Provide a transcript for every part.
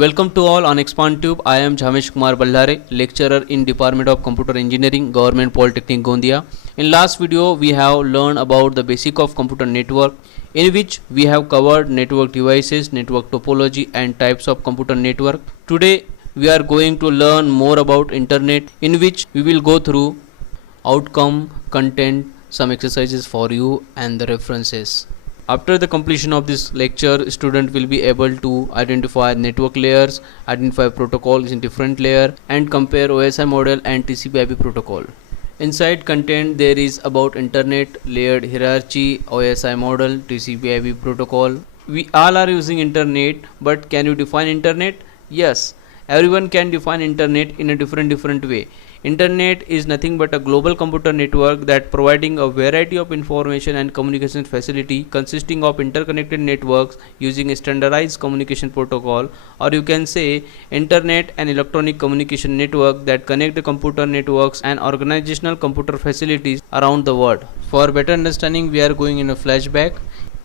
Welcome to all on ExpandTube. I am Jhamesh Kumar Ballare, lecturer in Department of Computer Engineering, Government Polytechnic Gondia. In last video, we have learned about the basic of computer network, in which we have covered network devices, network topology, and types of computer network. Today, we are going to learn more about internet, in which we will go through outcome, content, some exercises for you, and the references. After the completion of this lecture, student will be able to identify network layers, identify protocols in different layer, and compare OSI model and TCP/IP protocol. Inside content, there is about internet, layered hierarchy, OSI model, TCP/IP protocol. We all are using internet, but can you define internet? Yes, everyone can define internet in a different way. Internet is nothing but a global computer network that providing a variety of information and communication facility consisting of interconnected networks using a standardized communication protocol, or you can say internet and electronic communication network that connect the computer networks and organizational computer facilities around the world. For better understanding, we are going in a flashback.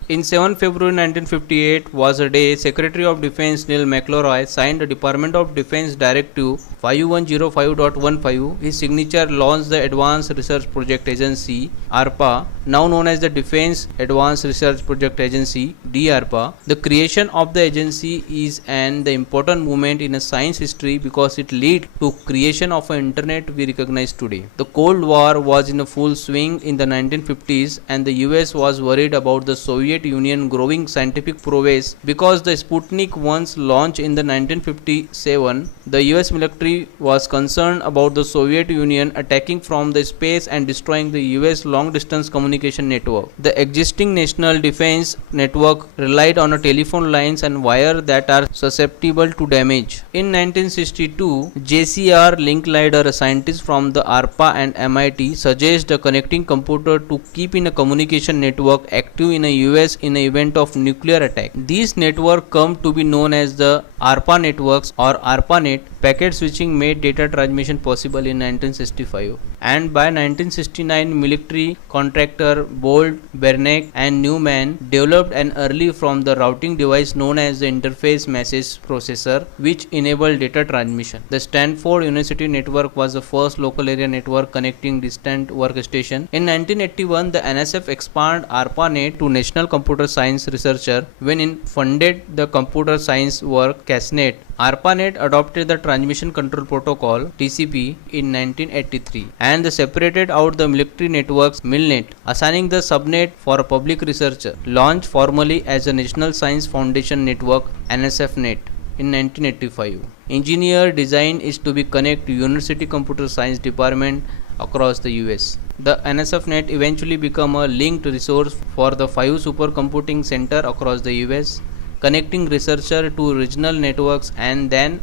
In 7 February 1958 was a day Secretary of Defense Neil McElroy signed the Department of Defense Directive 5105.15. His signature launched the Advanced Research Project Agency (ARPA), now known as the Defense Advanced Research Project Agency (DARPA). The creation of the agency is an important movement in a science history because it led to creation of an internet we recognize today. The Cold War was in a full swing in the 1950s, and the US was worried about the Soviet Union growing scientific prowess because the Sputnik 1's launch in the 1957. The US military was concerned about the Soviet Union attacking from the space and destroying the US long distance communication network. The existing national defense network relied on a telephone lines and wire that are susceptible to damage. In 1962, JCR Linklater, a scientist from the ARPA and MIT, suggested a connecting computer to keep in a communication network active in a US in an event of nuclear attack. These networks come to be known as the ARPA networks or ARPANET. Packet switching made data transmission possible in 1965, and by 1969 military contractor Bolt, Bernack and Newman developed an early from the routing device known as the interface message processor, which enabled data transmission. The Stanford University network was the first local area network connecting distant workstation. In 1981, the NSF expanded ARPANET to National Computer Science Researcher when it funded the computer science work CASNET. ARPANET adopted the Transmission Control Protocol (TCP) in 1983 and separated out the military networks MILNET, assigning the subnet for a public researcher. Launched formally as the National Science Foundation Network (NSFNet) in 1985. Engineer design is to be connect to University Computer Science Department across the US. The NSFNet eventually became a linked resource for the 5 supercomputing center across the US, connecting researcher to regional networks and then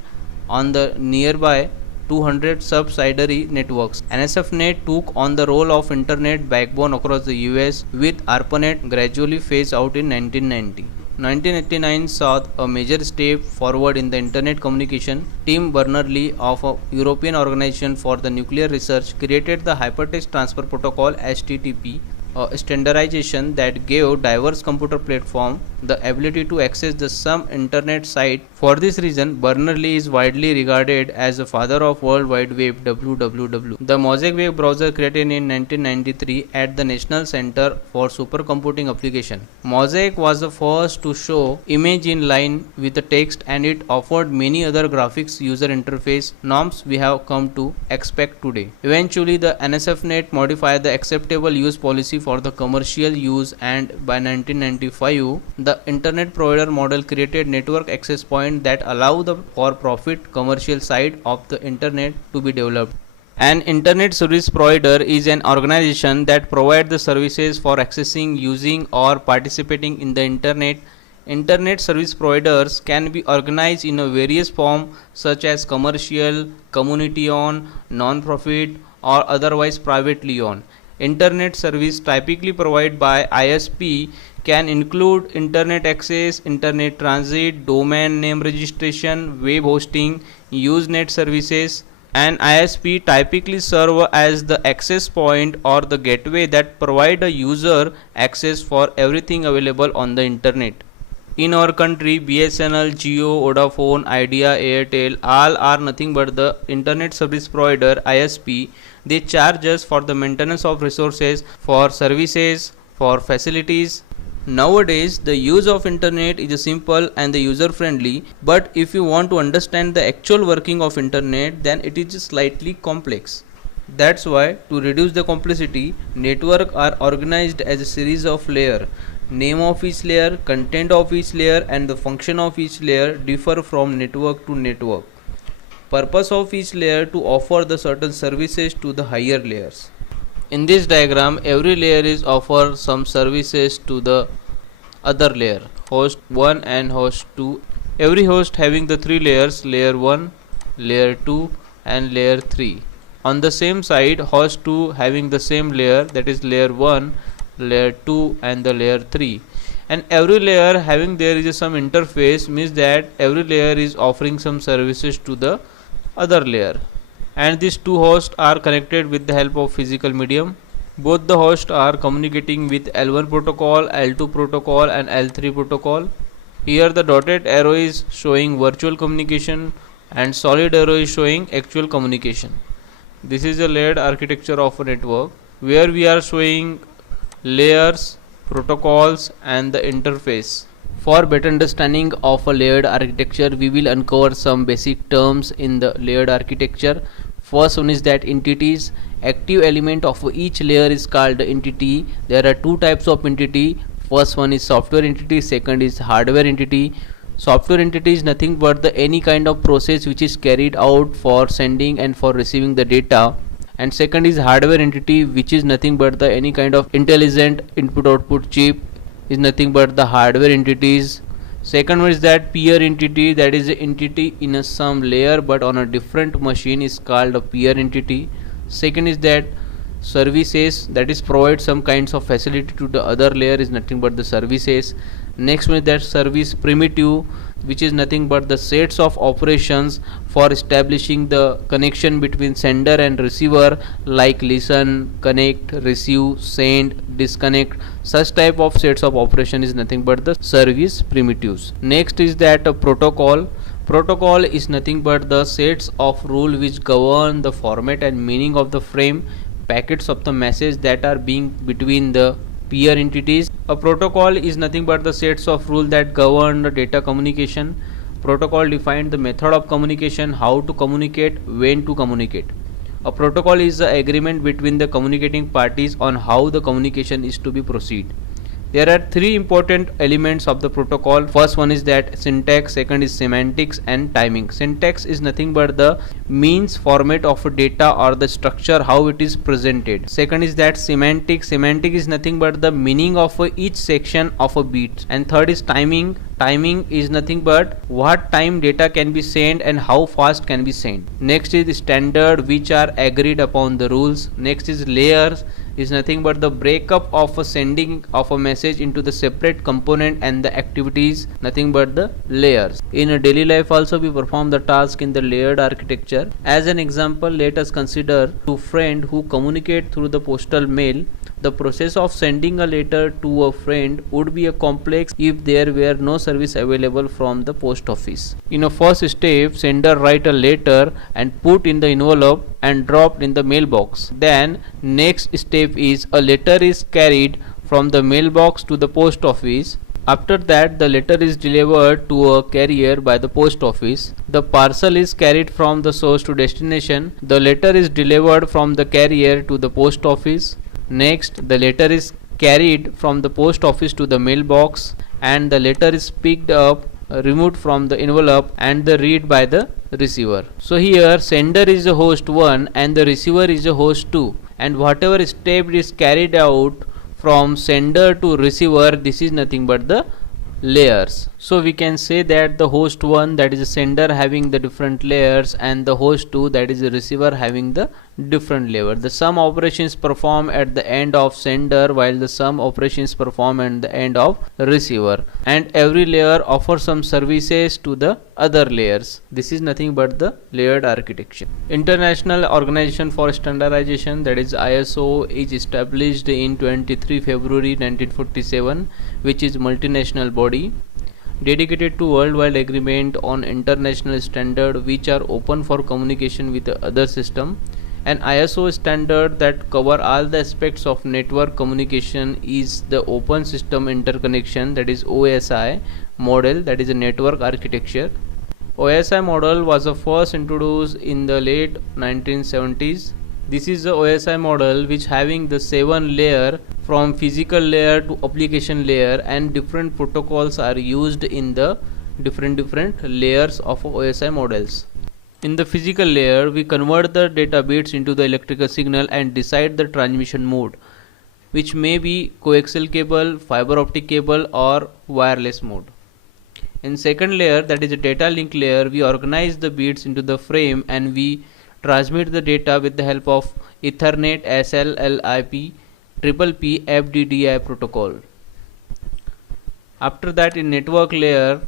on the nearby 200 subsidiary networks. NSFNet took on the role of internet backbone across the US, with ARPANET gradually phased out in 1990. 1989 saw a major step forward in the internet communication. Tim Berners-Lee of a European Organization for the Nuclear Research created the Hypertext Transfer Protocol (HTTP), a standardization that gave diverse computer platforms the ability to access the some internet site. For this reason, Berners-Lee is widely regarded as the father of World Wide Web (WWW). The Mosaic web browser created in 1993 at the National Center for Supercomputing Application. Mosaic was the first to show image in line with the text, and it offered many other graphics user interface norms we have come to expect today. Eventually, the NSFNet modified the acceptable use policy for the commercial use, and by 1995, the internet provider model created network access point that allow the for-profit commercial side of the internet to be developed. An internet service provider is an organization that provides the services for accessing, using or participating in the internet. Internet service providers can be organized in a various forms such as commercial, community-owned, non-profit or otherwise privately owned. Internet service typically provided by ISP can include internet access, internet transit, domain name registration, web hosting, Usenet services. An ISP typically serve as the access point or the gateway that provide a user access for everything available on the internet. In our country, BSNL, Jio, Vodafone, Idea, Airtel, all are nothing but the internet service provider ISP. They charge us for the maintenance of resources, for services, for facilities. Nowadays, the use of internet is simple and the user friendly, but if you want to understand the actual working of internet, then it is slightly complex. That's why, to reduce the complexity, network are organized as a series of layers. Name of each layer, content of each layer, and the function of each layer differ from network to network. Purpose of each layer to offer the certain services to the higher layers. In this diagram, every layer is offer some services to the other layer, host 1 and host 2. Every host having the three layers, layer 1, layer 2 and layer 3. On the same side, host 2 having the same layer, that is layer 1, layer 2 and the layer 3. And every layer having there is some interface, means that every layer is offering some services to the other layer. And these two hosts are connected with the help of physical medium. Both the hosts are communicating with L1 protocol, L2 protocol and L3 protocol. Here the dotted arrow is showing virtual communication and solid arrow is showing actual communication. This is a layered architecture of a network where we are showing layers, protocols and the interface. For better understanding of a layered architecture, we will uncover some basic terms in the layered architecture. First one is that entities. Active element of each layer is called entity. There are two types of entity. First one is software entity, second is hardware entity. Software entity is nothing but the any kind of process which is carried out for sending and for receiving the data. And second is hardware entity, which is nothing but the any kind of intelligent input output chip is nothing but the hardware entities. Second one is that peer entity, that is the entity in a some layer but on a different machine is called a peer entity. Second is that services, that is provide some kinds of facility to the other layer is nothing but the services. Next one is that service primitive, which is nothing but the sets of operations for establishing the connection between sender and receiver, like listen, connect, receive, send, disconnect. Such type of sets of operation is nothing but the service primitives. Next is that a protocol. Protocol is nothing but the sets of rule which govern the format and meaning of the frame packets of the message that are being between the peer entities. A protocol is nothing but the sets of rules that govern the data communication. Protocol defines the method of communication, how to communicate, when to communicate. A protocol is the agreement between the communicating parties on how the communication is to be proceed. There are three important elements of the protocol. First one is that syntax, second is semantics and timing. Syntax is nothing but the means format of a data or the structure how it is presented. Second is that semantic. Semantic is nothing but the meaning of each section of a bit. And third is timing. Timing is nothing but what time data can be sent and how fast can be sent. Next is standard, which are agreed upon the rules. Next is layers, is nothing but the breakup of a sending of a message into the separate component, and the activities nothing but the layers. In a daily life also we perform the task in the layered architecture. As an example, let us consider two friends who communicate through the postal mail. The process of sending a letter to a friend would be a complex if there were no service available from the post office. In a first step, sender write a letter and put in the envelope and dropped in the mailbox. Then next step is a letter is carried from the mailbox to the post office. After that, the letter is delivered to a carrier by the post office. The parcel is carried from the source to destination. The letter is delivered from the carrier to the post office. Next, the letter is carried from the post office to the mailbox, and the letter is picked up, removed from the envelope and the read by the receiver. So here sender is a host 1 and the receiver is a host 2, and whatever step is carried out from sender to receiver, this is nothing but the layers. So we can say that the host 1, that is a sender, having the different layers, and the host 2, that is a receiver, having the different layer. The sum operations perform at the end of sender, while the sum operations perform at the end of receiver, and every layer offers some services to the other layers. This is nothing but the layered architecture. International Organization for Standardization, that is ISO, is established in 23 February 1947, which is multinational body. dedicated to worldwide agreement on international standard which are open for communication with the other system. An ISO standard that cover all the aspects of network communication is the Open System Interconnection, that is OSI model, that is a network architecture. OSI model was first introduced in the late 1970s. This is the OSI model which having the 7 layer from physical layer to application layer, and different protocols are used in the different layers of OSI models. In the physical layer, we convert the data bits into the electrical signal and decide the transmission mode, which may be coaxial cable, fiber optic cable or wireless mode. In second layer, that is a data link layer, we organize the bits into the frame and we transmit the data with the help of Ethernet, SLLIP, PPP, FDDI protocol. After that, in network layer,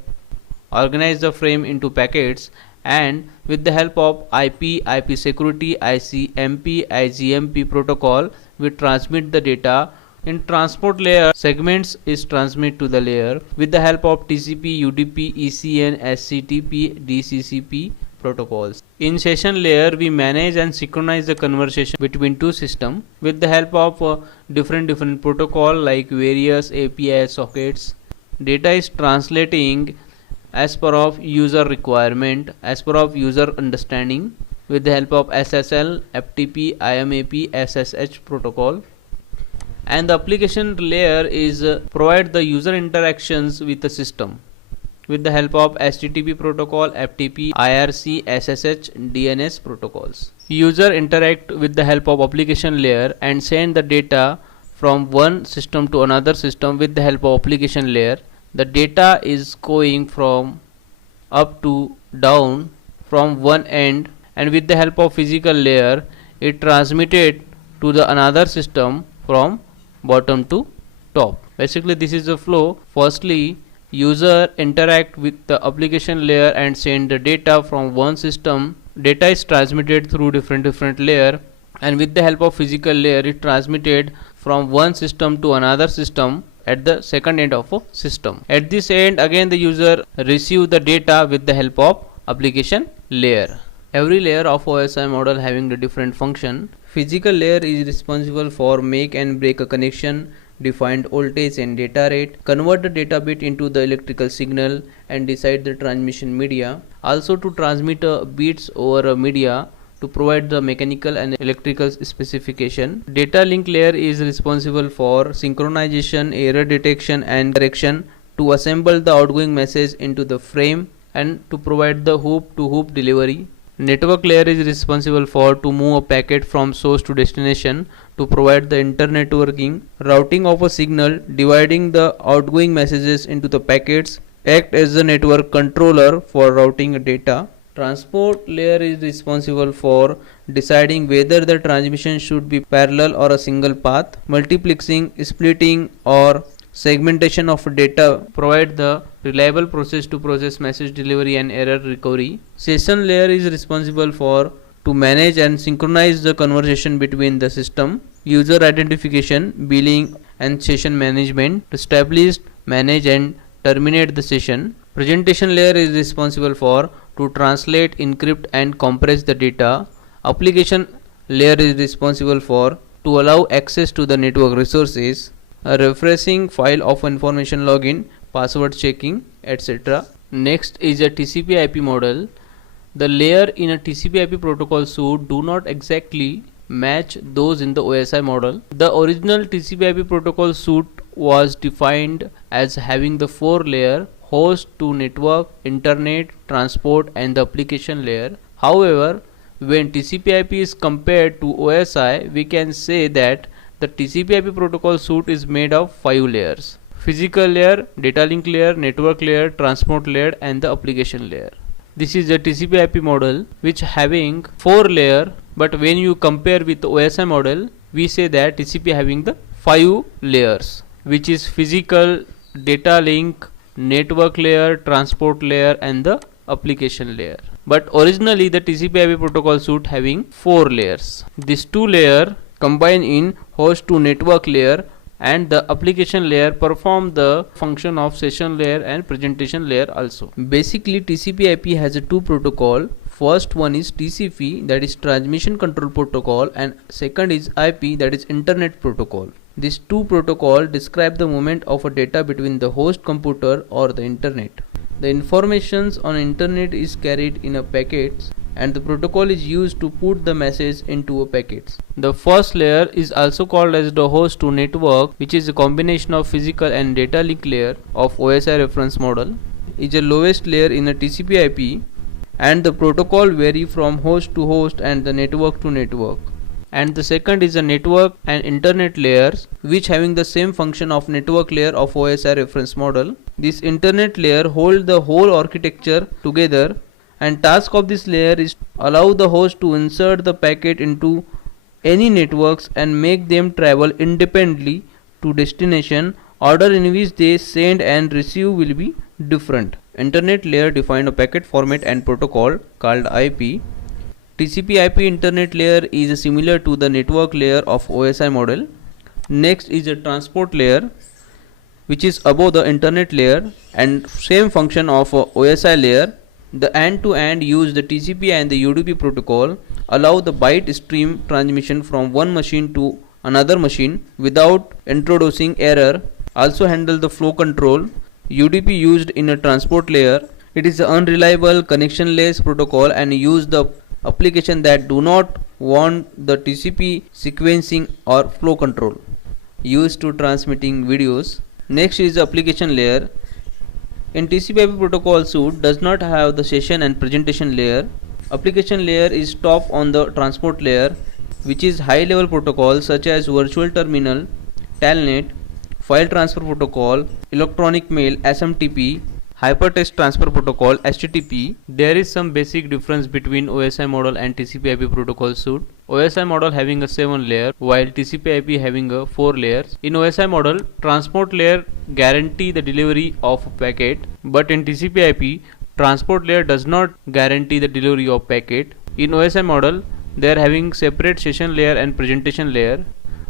organize the frame into packets and with the help of IP security, ICMP, IGMP protocol, we transmit the data. In transport layer, segments is transmit to the layer with the help of TCP, UDP, ECN, SCTP, DCCP protocols. In session layer, we manage and synchronize the conversation between two systems with the help of different protocol like various API sockets. Data is translating as per of user requirement, as per of user understanding with the help of SSL, FTP, IMAP, SSH protocol. And the application layer is provide the user interactions with the system with the help of HTTP protocol, FTP, IRC, SSH, DNS protocols. User interact with the help of application layer and send the data from one system to another system with the help of application layer. The data is going from up to down from one end, and with the help of physical layer it transmitted to the another system from bottom to top. Basically this is the flow. Firstly, user interact with the application layer and send the data from one system. Data is transmitted through different layer, and with the help of physical layer it transmitted from one system to another system at the second end of a system. At this end again the user receive the data with the help of application layer. Every layer of OSI model having the different function. Physical layer is responsible for make and break a connection, defined voltage and data rate, convert the data bit into the electrical signal and decide the transmission media. Also to transmit bits over a media to provide the mechanical and electrical specification. Data link layer is responsible for synchronization, error detection and correction, to assemble the outgoing message into the frame and to provide the hoop to hoop delivery. Network layer is responsible for to move a packet from source to destination, to provide the internetworking, routing of a signal, dividing the outgoing messages into the packets, act as the network controller for routing data. Transport layer is responsible for deciding whether the transmission should be parallel or a single path, multiplexing, splitting or segmentation of data, provide the reliable process to process message delivery and error recovery. Session layer is responsible for to manage and synchronize the conversation between the system, user identification, billing and session management, to establish, manage and terminate the session. Presentation layer is responsible for to translate, encrypt and compress the data. Application layer is responsible for to allow access to the network resources, a refreshing file of information login, password checking, etc. Next is a TCP/IP model. The layer in a TCP/IP protocol suite do not exactly match those in the OSI model. The original TCP/IP protocol suite was defined as having the 4 layer: host to network, internet, transport and the application layer. However, when TCP/IP is compared to OSI, we can say that the TCP/IP protocol suite is made of 5 layers: physical layer, data link layer, network layer, transport layer and the application layer. This is the TCP/IP model which having 4 layer, but when you compare with the OSI model, we say that TCP having the 5 layers, which is physical, data link, network layer, transport layer and the application layer. But originally the TCP/IP protocol suite having 4 layers. These 2 layer combine in host to network layer and the application layer perform the function of session layer and presentation layer also. Basically TCP/IP has a two protocol. First one is TCP, that is transmission control protocol, and second is IP, that is internet protocol. These two protocols describe the movement of a data between the host computer or the internet. The informations on internet is carried in a packets and the protocol is used to put the message into a packets. The first layer is also called as the host to network, which is a combination of physical and data link layer of OSI reference model. Is the lowest layer in a TCP/IP, and the protocol vary from host to host and the network to network. And the second is a network and internet layers, which having the same function of network layer of OSI reference model. This internet layer hold the whole architecture together, and task of this layer is to allow the host to insert the packet into any networks and make them travel independently to destination. Order in which they send and receive will be different. Internet layer define a packet format and protocol called IP. TCP/IP internet layer is similar to the network layer of OSI model. Next is a transport layer, which is above the internet layer and same function of OSI layer. The end-to-end use the TCP and the UDP protocol, allow the byte stream transmission from one machine to another machine without introducing error. Also handle the flow control. UDP used in a transport layer. It is an unreliable connectionless protocol and use the application that do not want the TCP sequencing or flow control used to transmitting videos. Next is the application layer. In TCP/IP protocol suite does not have the session and presentation layer. Application layer is top on the transport layer, which is high level protocol such as virtual terminal, telnet, file transfer protocol, electronic mail SMTP, hypertext transfer protocol HTTP. There is some basic difference between OSI model and TCP/IP protocol suite. OSI model having a 7 layer while TCP/IP having a 4 layers. In OSI model, transport layer guarantee the delivery of a packet, but in TCP/IP transport layer does not guarantee the delivery of packet. In OSI model, they are having separate session layer and presentation layer,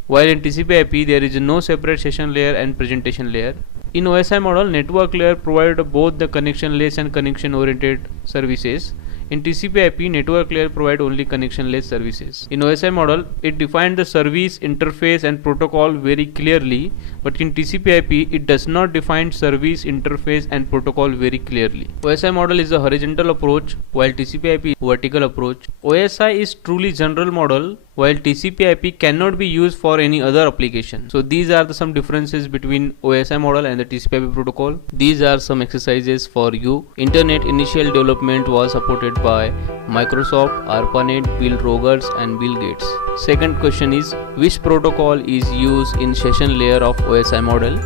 while in TCP/IP there is no separate session layer and presentation layer. In OSI model, network layer provide both the connectionless and connection oriented services. In TCP/IP, network layer provide only connectionless services. In OSI model, it defined the service, interface and protocol very clearly, but in TCP/IP, it does not define service, interface and protocol very clearly. OSI model is a horizontal approach, while TCP/IP vertical approach. OSI is truly general model, while TCP/IP cannot be used for any other application. So these are some differences between OSI model and the TCP/IP protocol. These are some exercises for you. Internet initial development was supported by Microsoft, ARPANET, Bill Rogers and Bill Gates. Second question is, which protocol is used in session layer of OSI model?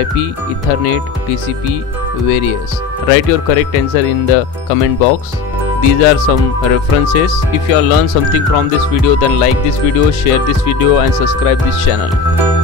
IP, Ethernet, TCP, various. Write your correct answer in the comment box. These are some references. If you have learned something from this video, then like this video, share this video and subscribe this channel.